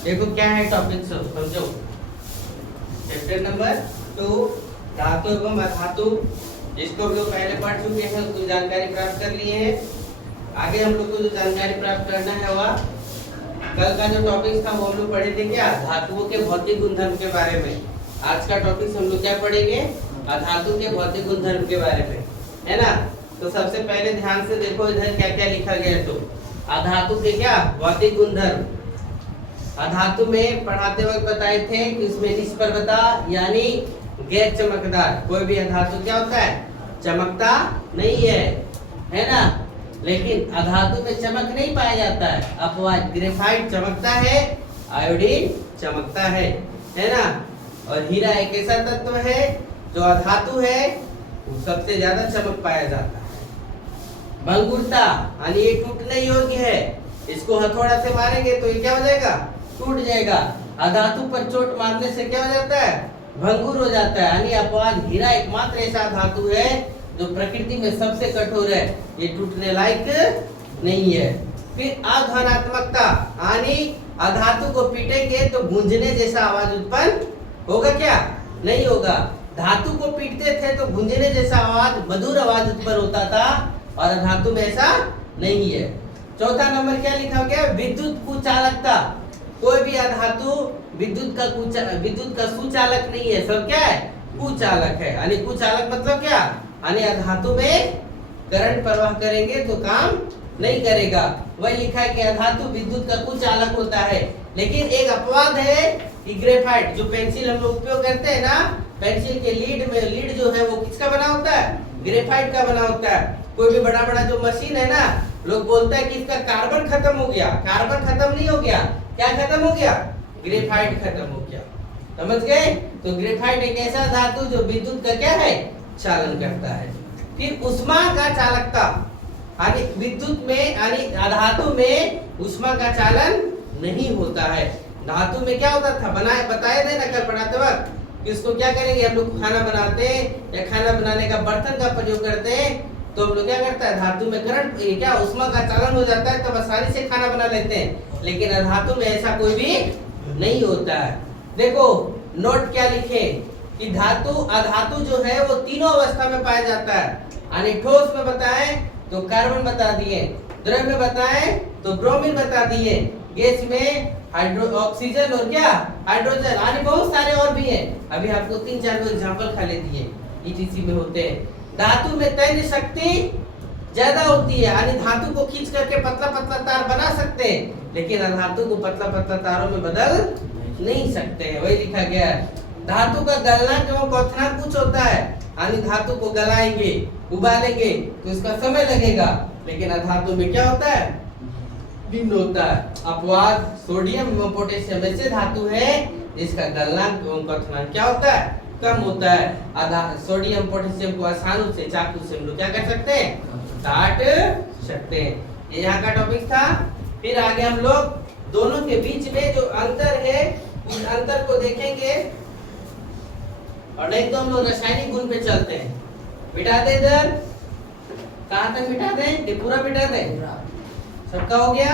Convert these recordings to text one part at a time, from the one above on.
देखो क्या है टॉपिक, समझो। चैप्टर नंबर 2 धातु एवं अधातु, जिसको हम लोग पहले पढ़ चुके हैं, उसको जानकारी प्राप्त कर लिए हैं। आगे हम लोग को जो जानकारी प्राप्त करना है वह कल का जो टॉपिक था वो हम लोग पढ़े थे क्या, धातुओं के भौतिक गुणधर्म के बारे में। आज का टॉपिक हम लोग क्या पढ़ेंगे, अधातु के भौतिक गुणधर्म के बारे में, है ना। तो सबसे पहले ध्यान से देखो इधर क्या क्या लिखा गया है। तो अधातु के क्या भौतिक गुणधर्म, अधातु में पढ़ाते वक्त बताए थे कि उसमें निष्प्रभता यानी गैर चमकदार, कोई भी अधातु क्या होता है, चमकता नहीं है ना। लेकिन अधातु में चमक नहीं पाया जाता है, अपवाद ग्रेफाइट चमकता है, आयोडीन चमकता है ना। और हीरा एक ऐसा तत्व है जो अधातु है, वो सबसे ज्यादा चमक पाया जाता है। भंगुरता यानी ये टूटने योग्य है, इसको हथौड़ा से मारेंगे तो ये क्या हो जाएगा, टूट जाएगा। अधातु पर चोट मारने से क्या हो जाता है, भंगुर हो जाता है। यानी अपवाद हीरा एकमात्र ऐसा धातु है जो प्रकृति में सबसे कठोर है, ये टूटने लायक नहीं है। फिर अध्वनात्मकता यानी अधातु को पीटेंगे तो गूंजने जैसा आवाज उत्पन्न होगा क्या, नहीं होगा। धातु को पीटते थे तो गूंजने जैसा आवाज, मधुर आवाज उत्पन्न होता था, और धातु में ऐसा नहीं है। चौथा नंबर क्या लिखा गया, विद्युत कुचालकता। कोई भी अधातु विद्युत का सुचालक नहीं है, सब क्या है, कुचालक है। यानी कुचालक मतलब क्या, यानी अधातु में करंट प्रवाह करेंगे तो काम नहीं करेगा। वही लिखा है कि अधातु विद्युत का कुचालक होता है। लेकिन एक अपवाद है कि ग्रेफाइट, जो पेंसिल हम लोग उपयोग करते हैं ना, पेंसिल के लीड जो है वो किसका बना होता है, ग्रेफाइट का बना होता है। कोई भी बड़ा बड़ा जो मशीन है ना, लोग बोलते हैं कि इसका कार्बन खत्म हो गया, कार्बन खत्म नहीं हो गया, क्या खत्म हो गया, ग्रेफाइट खत्म हो गया। समझ गए। तो ग्रेफाइट एक ऐसा धातु जो विद्युत का क्या है, चालन करता है। फिर उष्मा का चालकता, यानी विद्युत में यानी धातु में उष्मा का चालन नहीं होता है। धातु में क्या होता था, बताए थे ना कल पढ़ाते वक्त, कि इसको क्या करेंगे, हम लोग खाना बनाते हैं या खाना बनाने का बर्तन का प्रयोग करते हैं, तो हम लोग क्या करता है, धातु में करंट क्या उष्मा का चालन हो जाता है, तब आसानी से खाना बना लेते हैं। लेकिन अधातु में ऐसा कोई भी नहीं होता है। देखो नोट क्या लिखे कि अधातु जो है वो तीनों अवस्था में पाया जाता है। यानी ठोस में बताएं तो कार्बन बता दिए, द्रव में बताएं तो ब्रोमीन बता दिए, गैस में ऑक्सीजन और क्या हाइड्रोजन, यानी बहुत सारे और भी हैं। अभी आपको 3-4 एग्जांपल खा ले दिए, ईटीसी में होते हैं। धातु में तन्य शक्ति ज्यादा होती है, यानी धातु को खींच करके पतला पतला तार बना सकते हैं, लेकिन अधातु को पतला पतला तारों में बदल नहीं सकते हैं। वही लिखा गया है। धातु का गलनांक एवं क्वथनांक कुछ होता है, यानी धातु को गलाएंगे उबालेंगे तो इसका समय लगेगा, लेकिन अधातु में क्या होता है, भिन्न होता है। अपवाद सोडियम एवं पोटेशियम ऐसे धातु है जिसका गलनांक एवं क्वथनांक क्या होता है, कम होता है। सोडियम पोटेशियम को आसानी से चाकू से हम लोग क्या कर सकते हैं, काट सकते हैं। ये यहाँ का टॉपिक था। फिर आगे हम लोग दोनों के बीच में जो अंतर है, उस अंतर को देखेंगे, और नहीं तो हम लोग रासायनिक गुण पे चलते हैं। मिटा दे इधर, कहाँ तक मिटा दें, ये पूरा मिटा दें, सबका हो गया।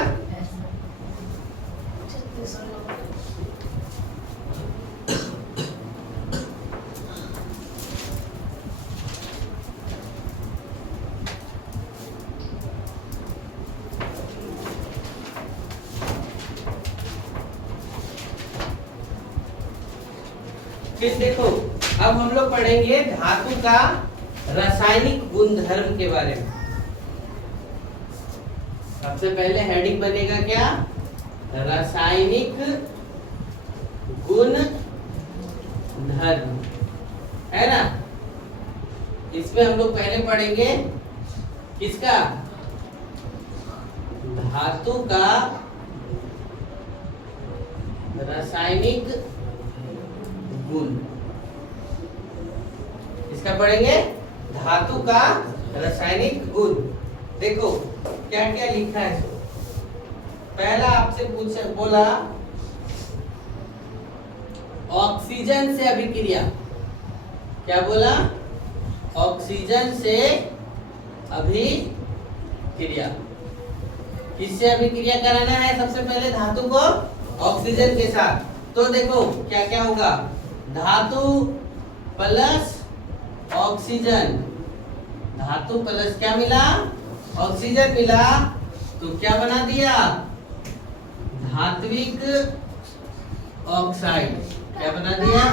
फिर देखो अब हम लोग पढ़ेंगे धातु का रासायनिक गुणधर्म के बारे में। सबसे पहले हेडिंग बनेगा क्या, रासायनिक गुणधर्म, है ना। इसमें हम लोग पहले पढ़ेंगे किसका, धातु का रासायनिक गुण। इसका पढ़ेंगे धातु का रासायनिक गुण। देखो क्या क्या लिखा है। पहला आपसे बोला ऑक्सीजन से अभिक्रिया, क्या बोला, ऑक्सीजन से अभिक्रिया। किससे अभिक्रिया कराना है, सबसे पहले धातु को ऑक्सीजन के साथ। तो देखो क्या क्या होगा, धातु प्लस ऑक्सीजन, धातु प्लस क्या मिला, ऑक्सीजन मिला, तो क्या बना दिया, धात्विक ऑक्साइड। क्या बना दिया,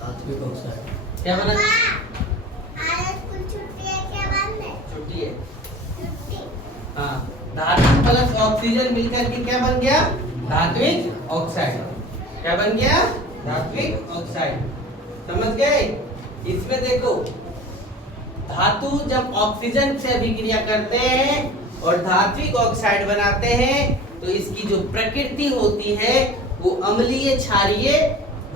धात्विक ऑक्साइड। क्या बना, आज कुछ छुट्टी है क्या बंद है? छुट्टी है। छुट्टी। हाँ, धातु प्लस ऑक्सीजन मिलकर के क्या बन गया, धात्विक ऑक्साइड। क्या बन गया, धात्विक ऑक्साइड। समझ गए। इसमें देखो धातु जब ऑक्सीजन से अभिक्रिया करते हैं और धात्विक ऑक्साइड बनाते हैं तो इसकी जो प्रकृति होती है वो अम्लीय, क्षारीय,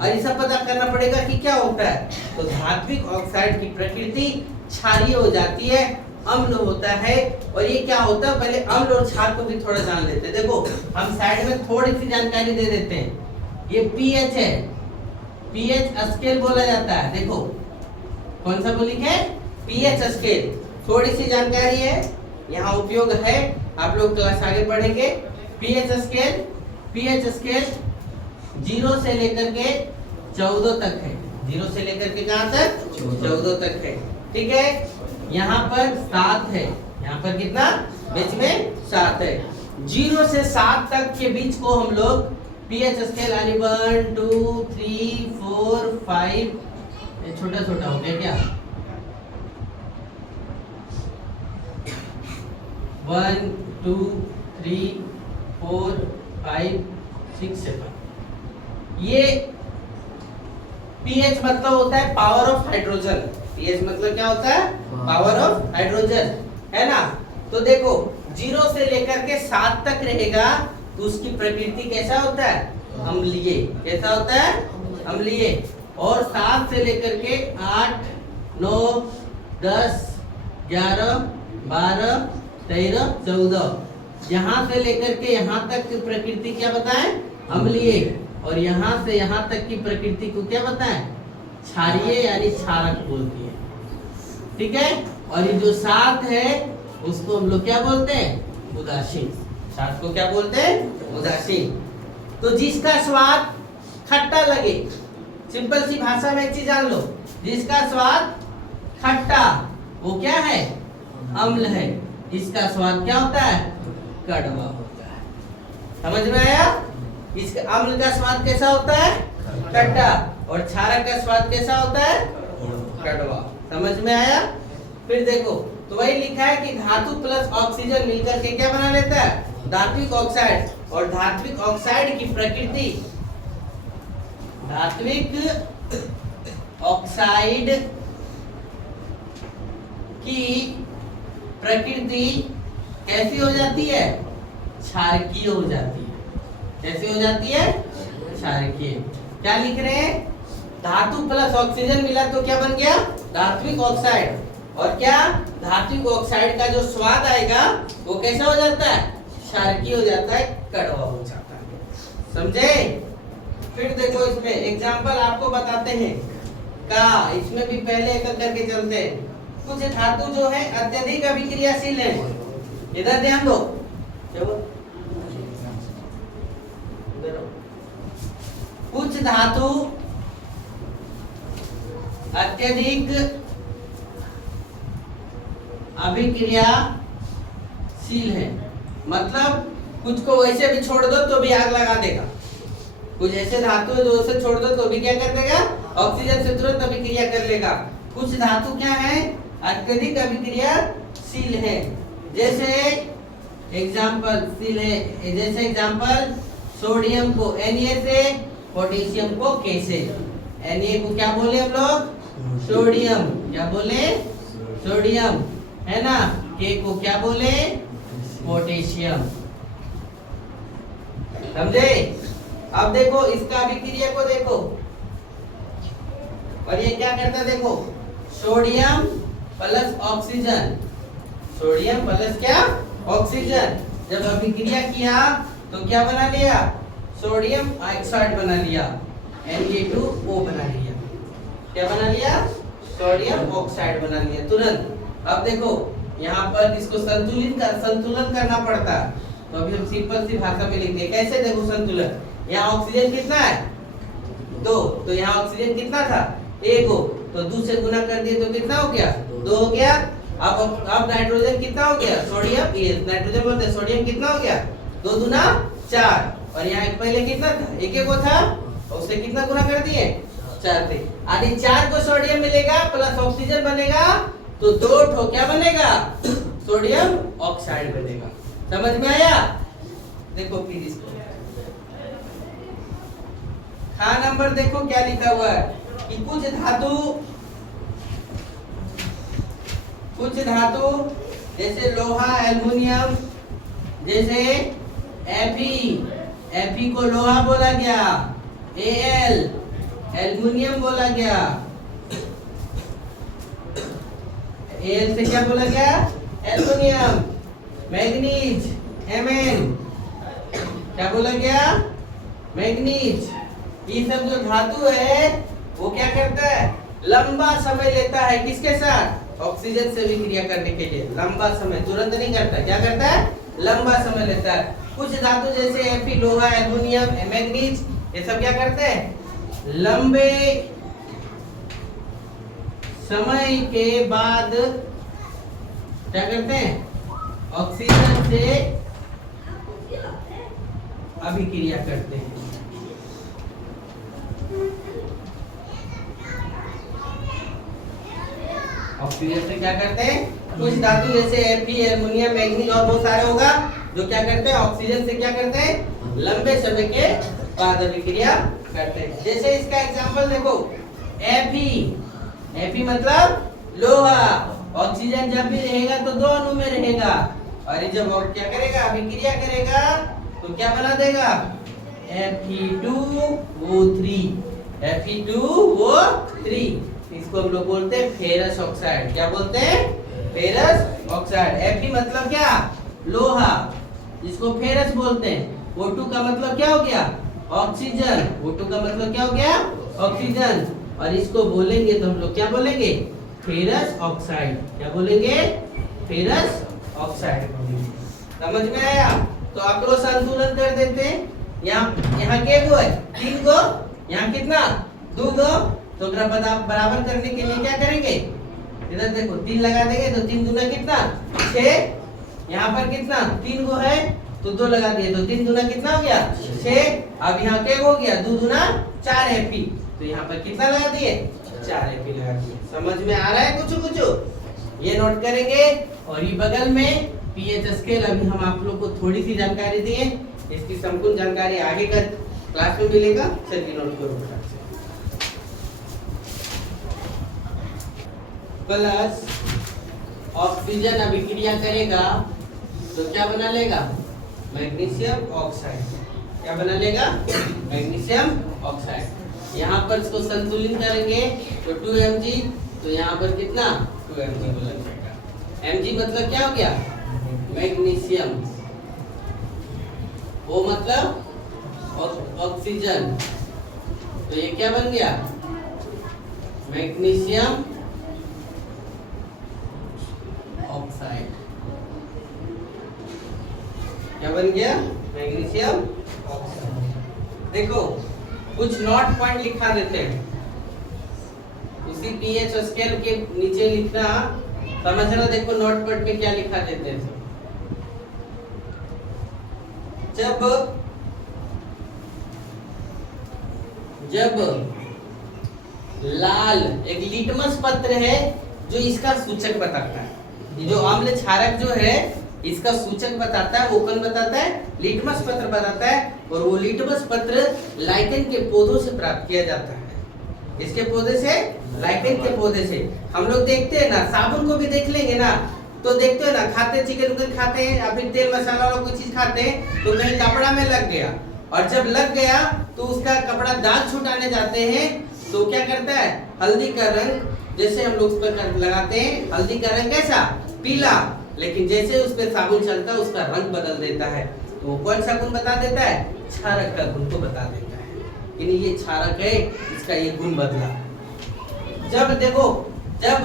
और ये सब पता करना पड़ेगा कि क्या होता है। तो धात्विक ऑक्साइड की प्रकृति क्षारीय हो जाती है, अम्ल होता है। और ये क्या होता है, पहले अम्ल और क्षार को भी थोड़ा जान लेते हैं। देखो हम साइड में थोड़ी सी जानकारी दे देते हैं। ये पीएच है, पीएच स्केल बोला जाता है। देखो कौन सा बोली है, पीएच स्केल। थोड़ी सी जानकारी है, यहाँ उपयोग है, आप लोग क्लास आगे पढ़ेंगे। पीएच स्केल, पीएच स्केल 0 से लेकर के 14 तक है। 0 से लेकर के कहाँ तक, 14 तक है। ठीक है, यहाँ पर 7 है, यहाँ पर कितना, बीच में 7 है। 0 से 7 तक के बीच को हम लोग पीएच स्केल 1 2 3 4 5, छोटा छोटा हो गया क्या, 1 2 3 4 5 6 7, ये पीएच मतलब होता है पावर ऑफ हाइड्रोजन। पीएच मतलब क्या होता है, पावर ऑफ हाइड्रोजन, है ना। तो देखो 0 से लेकर के 7 तक रहेगा तो उसकी प्रकृति कैसा होता है, अम्लीय। कैसा होता है, अम्लीय। और 7 से लेकर के 8 9 10 11 12 13 14, यहाँ से लेकर के यहाँ तक की प्रकृति क्या बताएं, अम्लीय। और यहाँ से यहाँ तक की प्रकृति को क्या बताएं, क्षारीय यानी क्षारक बोलती है। ठीक है, और ये जो 7 है उसको हम लोग क्या बोलते हैं, उदासीन। 7 को क्या बोलते हैं, उदासीन। तो जिसका स्वाद खट्टा लगे, सिंपल सी भाषा में एक चीज जान लो, जिसका स्वाद खट्टा वो क्या है, अम्ल है। इसका स्वाद क्या होता है, कड़वा होता है। समझ में आया। इसका अम्ल का स्वाद कैसा होता है, खट्टा, और क्षारक का स्वाद कैसा होता है, कड़वा। समझ में आया। फिर देखो तो वही लिखा है कि धातु प्लस ऑक्सीजन मिलकर के क्या बना लेता है, धात्विक ऑक्साइड। और धात्विक ऑक्साइड की प्रकृति, धात्विक ऑक्साइड की प्रकृति कैसी हो जाती है, क्षारकीय हो जाती है। कैसी हो जाती है, क्षारकीय। क्या लिख रहे हैं, धातु प्लस ऑक्सीजन मिला तो क्या बन गया, धात्विक ऑक्साइड। और क्या, धात्विक ऑक्साइड का जो स्वाद आएगा वो कैसा हो जाता है, क्षारकीय हो जाता है, कड़वा हो जाता है। समझे। फिर देखो इसमें एग्जांपल आपको बताते हैं का, इसमें भी पहले एक करके चलते हैं। कुछ धातु जो है अत्यधिक अभिक्रियाशील है, इधर ध्यान दो। कुछ धातु अत्यधिक अभिक्रियाशील है, मतलब कुछ को वैसे भी छोड़ दो तो भी आग लगा देगा। कुछ ऐसे धातु है जो उसे छोड़ दो तो भी क्या कर देगा, ऑक्सीजन से तुरंत अभिक्रिया कर लेगा। कुछ धातु क्या है, अत्यधिक अभिक्रियाशील है। जैसे एग्जाम्पल है, जैसे एग्जाम्पल सोडियम को Na से, पोटेशियम को K से। Na को क्या बोले हम लोग, सोडियम। क्या बोले, सोडियम, है ना। K को क्या बोले, पोटेशियम। समझे। अब देखो इसका अभिक्रिया को देखो, और ये क्या करता है, देखो sodium plus oxygen, sodium plus क्या, ऑक्सीजन। जब अभिक्रिया किया तो क्या बना लिया, सोडियम ऑक्साइड बना लिया, Na2O बना लिया। क्या बना लिया, सोडियम ऑक्साइड बना लिया तुरंत। अब देखो यहाँ पर इसको संतुलन करना पड़ता है, तो अभी हम सिंपल सी भाषा में लिखते हैं। कैसे, देखो संतुलन, यहाँ ऑक्सीजन कितना है 2, तो यहाँ ऑक्सीजन कितना था 1 हो, तो 2 से गुना कर दिए तो कितना हो गया 2 हो गया। अब नाइट्रोजन कितना हो गया सोडियम, ये नाइट्रोजन बोलते हैं, सोडियम कितना हो गया 2 दूना 4, और यहाँ एक पहले कितना था 1 को था, और उससे कितना गुना कर दिए 4 थे। आदि 4 को सोडियम मिलेगा प्लस ऑक्सीजन बनेगा तो 2 ठो क्या बनेगा सोडियम ऑक्साइड बनेगा। समझ में आया? देखो फिर इसको खा नंबर देखो क्या लिखा हुआ है कि कुछ धातु जैसे लोहा एल्युमिनियम, जैसे Fe को लोहा बोला गया, Al एल्युमिनियम बोला गया, Al से क्या बोला गया एल्युमिनियम, मैग्नीज Mn क्या बोला गया मैग्नीज। ये सब जो धातु है वो क्या करता है लंबा समय लेता है किसके साथ ऑक्सीजन से विक्रिया करने के लिए, लंबा समय, तुरंत नहीं करता, क्या करता है लंबा समय लेता है। कुछ धातु जैसे Fe लोहा एल्युमिनियम मैग्नीज ये सब क्या करते हैं लंबे समय के बाद क्या करते हैं ऑक्सीजन से अभिक्रिया करते हैं। ऑक्सीजन से क्या करते हैं कुछ धातु जैसे Fe एल्युमिनियम मैग्नीज और बहुत सारे होगा जो क्या करते हैं ऑक्सीजन से क्या करते हैं लंबे समय के बाद अभिक्रिया करते हैं। जैसे इसका एग्जांपल देखो Fe मतलब लोहा, ऑक्सीजन जब भी रहेगा तो 2 अणु में रहेगा, और ये जब क्या करेगा अभिक्रिया करेगा तो क्या बना देगा Fe2O3 इसको हम लोग बोलते हैं फेरस ऑक्साइड। क्या बोलते हैं फेरस ऑक्साइड। Fe मतलब क्या लोहा, जिसको फेरस बोलते हैं। O2 का मतलब क्या हो गया ऑक्सीजन, O2 का मतलब क्या हो गया ऑक्सीजन, और इसको बोलेंगे तो हम लोग क्या बोलेंगे फेरस ऑक्साइड। क्या बोलेंगे फेरस ऑक्साइड। समझ में आया? तो आप लोग संतुलन कर देते हैं। यहाँ के गो है 3 गो, यहाँ कितना 2 गो, तो बराबर करने के लिए क्या करेंगे इधर देखो 3 लगा देंगे तो 3 दूना कितना 6, यहाँ पर कितना 3 गो है तो 2 लगा दिए तो 3 दूना कितना हो गया 6। अब यहाँ क्या हो गया 2 दूना 4 Fe, तो यहाँ पर कितना लगा दिए 4 Fe लगा दिए। समझ में आ रहा है कुछ ये नोट करेंगे। और ये बगल में पीएच स्केल अभी हम आप लोग को थोड़ी सी जानकारी दिए, इसकी संपूर्ण जानकारी आगे का क्लास में मिलेगा। चलिए नोट करो प्लस ऑक्सीजन अभिक्रिया करेगा तो क्या बना लेगा मैग्नीशियम ऑक्साइड। क्या बना लेगा मैग्नीशियम ऑक्साइड। यहाँ पर इसको संतुलित करेंगे तो 2 Mg, तो यहाँ पर कितना 2 Mg बोला जाएगा। Mg मतलब क्या हो गया मैग्नीशियम, O मतलब ऑक्सीजन, तो ये क्या बन गया मैग्नीशियम ऑक्साइड। क्या बन गया मैग्नीशियम ऑक्साइड। देखो कुछ नोट पॉइंट लिखा देते हैं, उसी पीएच स्केल के नीचे लिखना, समझना। देखो नोट पॉइंट पे क्या लिखा देते हैं। जब लाल एक लिटमस पत्र है जो इसका सूचक बताता है, ये जो अम्ल क्षारक जो है इसका सूचक बताता है, वो कौन बताता है लिटमस पत्र बताता है। और वो लिटमस पत्र लाइकेन के पौधों से प्राप्त किया जाता है। इसके पौधे से लाइकेन के पौधे से हम लोग देखते हैं ना, साबुन को भी देख लेंगे ना तो देखते हैं ना, खाते चिकन उकन खाते हैं या फिर तेल मसाला वाला कोई चीज खाते हैं तो कहीं कपड़ा में लग गया, और जब लग गया तो उसका कपड़ा दाग छुटाने जाते हैं तो क्या करता है हल्दी का रंग जैसे हम लोग उस पर लगाते हैं, हल्दी का रंग कैसा पीला, लेकिन जैसे उस पर साबुन चलता है उसका रंग बदल देता है। तो कौन सा गुण बता देता है क्षारक का गुण को बता देता है कि ये क्षारक है, इसका ये गुण बदला। जब देखो, जब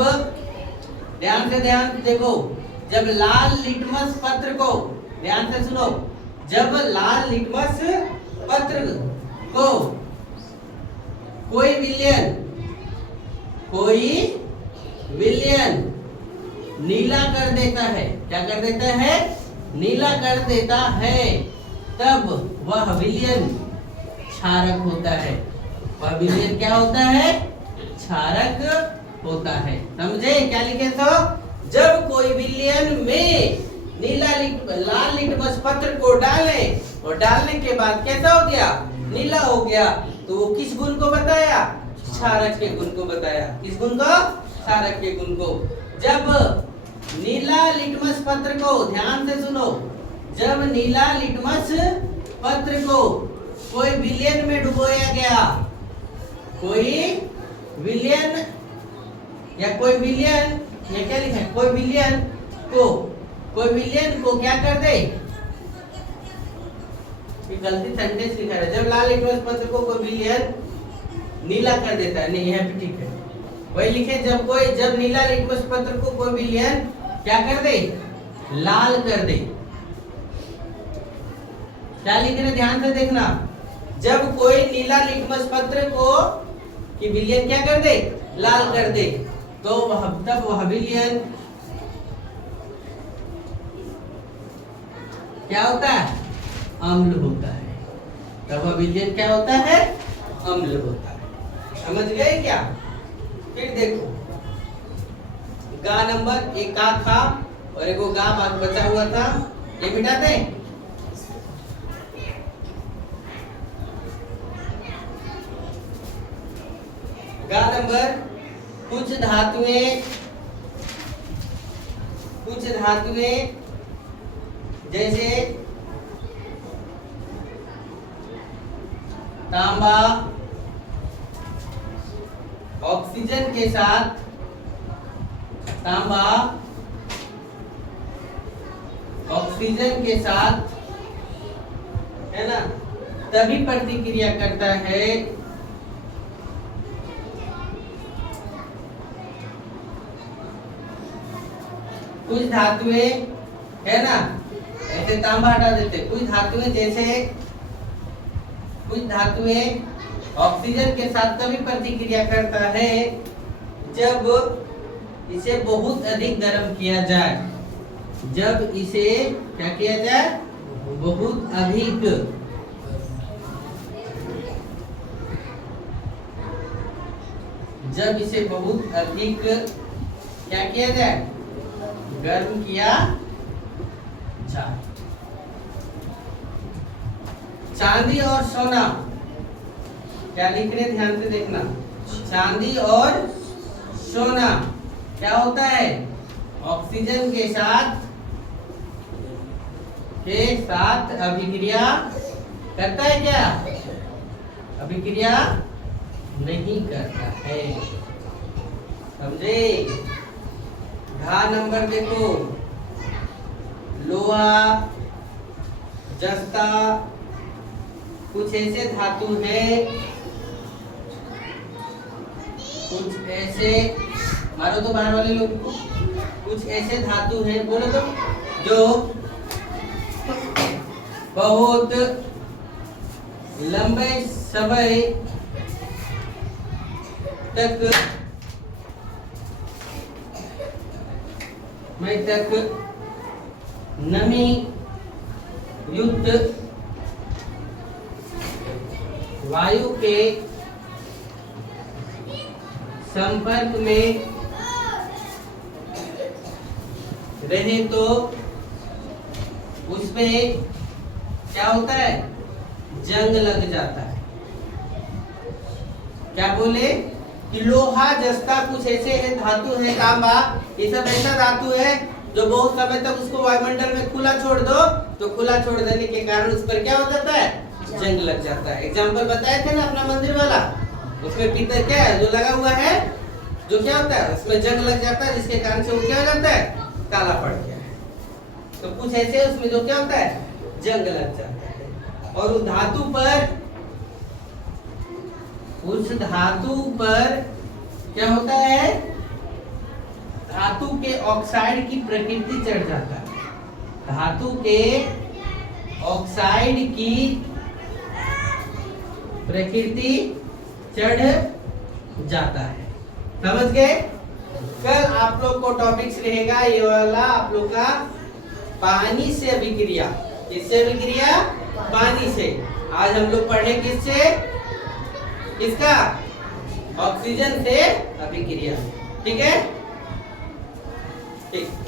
ध्यान से देखो, जब लाल लिटमस पत्र को ध्यान से सुनो, जब लाल लिटमस पत्र विलयन, कोई विलयन नीला कर देता है, क्या कर देता है? नीला कर देता है, तब वह विलयन क्षारक होता है। वह विलयन क्या होता है? क्षारक होता है। समझे? क्या लिखे तो? जब कोई विलयन में लाल लिटमस पत्र को डाले और डालने के बाद कैसा हो गया? नीला हो गया, तो वो किस गुण को बताया? क्षारक के गुण को बताया। किस गुण को? क्षारक के गुण को। जब नीला लिटमस पत्र को, ध्यान से सुनो, जब नीला लिटमस पत्र को कोई विलयन में डुबोया गया, कोई विलयन या कोई विलयन, ये क्या लिखा है? कोई विलयन को क्या कर दे? ये गलती सेंटेंस लिखा है। जब लाल लिटमस पत्र को कोई विलयन नीला कर देता है, नहीं यहाँ पे ठीक है, वही लिखे, जब नीला लिटमस पत्र को कोई विलयन क्या कर दे? लाल कर दे। क्या लिख रहे? ध्यान से देखना। जब कोई नीला लिटमस पत्र को कि विलयन क्या कर दे? लाल कर दे, तो तब वह विलयन क्या होता है? अम्ल होता है। तब वह विलयन क्या होता है? अम्ल होता है। समझ गए क्या? फिर देखो, गा नंबर एक का था और एक गा बचा हुआ था, ये मिटा दें। गा नंबर कुछ धातुएं जैसे तांबा ऑक्सीजन के साथ, तांबा ऑक्सीजन के साथ, है ना, तभी प्रतिक्रिया करता है कुछ धातुएं, है ना, ऐसे तांबा हटा देते, कुछ धातुएं ऑक्सीजन के साथ तभी प्रतिक्रिया करता है जब इसे बहुत अधिक गर्म किया जाए। जब इसे क्या किया जाए? बहुत अधिक जब इसे बहुत अधिक क्या किया जाए? गर्म किया जाए। चांदी और सोना, क्या लिख रहे? ध्यान से देखना। चांदी और सोना क्या होता है? ऑक्सीजन के साथ अभिक्रिया करता है क्या? अभिक्रिया नहीं करता है। समझे? घा नंबर देखो, लोहा, जस्ता, कुछ ऐसे धातु है, कुछ ऐसे, मारो तो बाहर वाले लोग को, कुछ ऐसे धातु हैं, बोलो तो, जो बहुत लंबे समय तक नमी युक्त वायु के संपर्क में रहे तो उसमें क्या होता है? जंग लग जाता है। क्या बोले? कि लोहा, जस्ता, कुछ ऐसे धातु है, तांबा, ये सब ऐसा धातु है जो बहुत समय तक उसको वायुमंडल में खुला छोड़ दो, तो खुला छोड़ देने के कारण उस पर क्या हो जाता है? जंग लग जाता है। एग्जाम्पल बताए थे ना अपना मंदिर वाला, उसमें पीतल क्या है जो लगा हुआ है, जो क्या होता है? उसमें जंग लग जाता है, जिसके कारण से वो क्या हो जाता है? काला पड़ गया है। तो कुछ ऐसे है उसमें जो क्या होता है? जंग लग जाता है। और उस धातु पर क्या होता है? धातु के ऑक्साइड की प्रकृति चढ़ जाता है। धातु के ऑक्साइड की प्रकृति चढ़ जाता है। समझ गए? कल आप लोग को टॉपिक्स रहेगा ये वाला आप लोग का पानी से अभिक्रिया। किससे अभिक्रिया? पानी से। आज हम लोग पढ़े किससे? किसका? ऑक्सीजन से अभिक्रिया। ठीक है? ठीक।